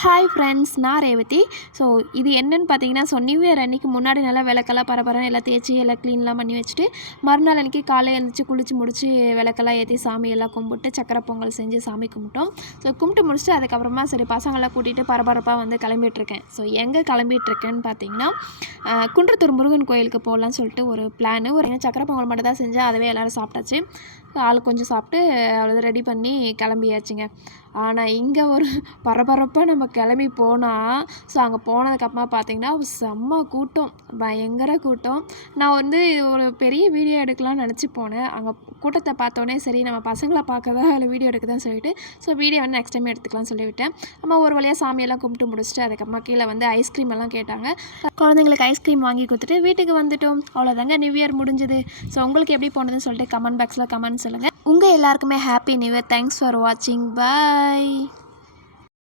Hi friends, நான் Revathi. So இது என்னென்னு பார்த்தீங்கன்னா, நியூ இயர் அன்றைக்கி முன்னாடி நல்லா விளக்கெல்லாம் பரபரன்னு எல்லாம் தேய்ச்சி எல்லாம் க்ளீன்லாம் பண்ணி வச்சுட்டு, மறுநாள் அன்றைக்கி காலையில் எழுந்திரிச்சி குளித்து முடிச்சு விளக்கெல்லாம் ஏற்றி சாமியெல்லாம் கும்பிட்டு சக்கரை பொங்கல் செஞ்சு சாமி கும்பிட்டோம். ஸோ கும்பிட்டு முடிச்சுட்டு அதுக்கப்புறமா சரி பசங்களாம் கூட்டிகிட்டு பரபரப்பாக வந்து கிளம்பிகிட்ருக்கேன். ஸோ எங்கே கிளம்பிகிட்ருக்கேன்னு பார்த்தீங்கன்னா, குன்றத்தூர் முருகன் கோயிலுக்கு போகலான்னு சொல்லிட்டு ஒரு பிளானு. ஒரு சக்கரை பொங்கல் மட்டும் தான் செஞ்சேன். அதவே எல்லோரும் சாப்பிட்டாச்சு. ஆள் கொஞ்சம் சாப்பிட்டு அவ்வளோ ரெடி பண்ணி கிளம்பியாச்சுங்க. ஆனால் இங்கே ஒரு பரபரப்பாக நம்ம கிளம்பி போனால், ஸோ அங்கே போனதுக்கப்புறமா பார்த்தீங்கன்னா செம்ம கூட்டம், பயங்கர கூட்டம். நான் வந்து ஒரு பெரிய வீடியோ எடுக்கலாம்னு நினச்சி போனேன். அங்கே கூட்டத்தை பார்த்தோன்னே சரி நம்ம பசங்களை பார்க்கவா அதில் வீடியோ எடுக்க தான் சொல்லிட்டு, ஸோ வீடியோ வந்து நெக்ஸ்ட் டைம் எடுத்துக்கலாம்னு சொல்லிவிட்டேன். அம்மா ஒரு வழியாக சாமியெல்லாம் கும்பிட்டு முடிச்சுட்டு அதுக்கப்புறமா கீழே வந்து ஐஸ்கிரீம் எல்லாம் கேட்டாங்க. குழந்தைங்களுக்கு ஐஸ்கிரீம் வாங்கி கொடுத்துட்டு வீட்டுக்கு வந்துட்டோம். அவ்வளோதாங்க, நியூ இயர் முடிஞ்சுது. ஸோ உங்களுக்கு எப்படி போனதுன்னு சொல்லிட்டு கமெண்ட் பாக்ஸில் கமெண்ட் சொல்லுங்கள். உங்கள் எல்லாருக்குமே happy new year. Thanks for வாட்சிங். பாய்.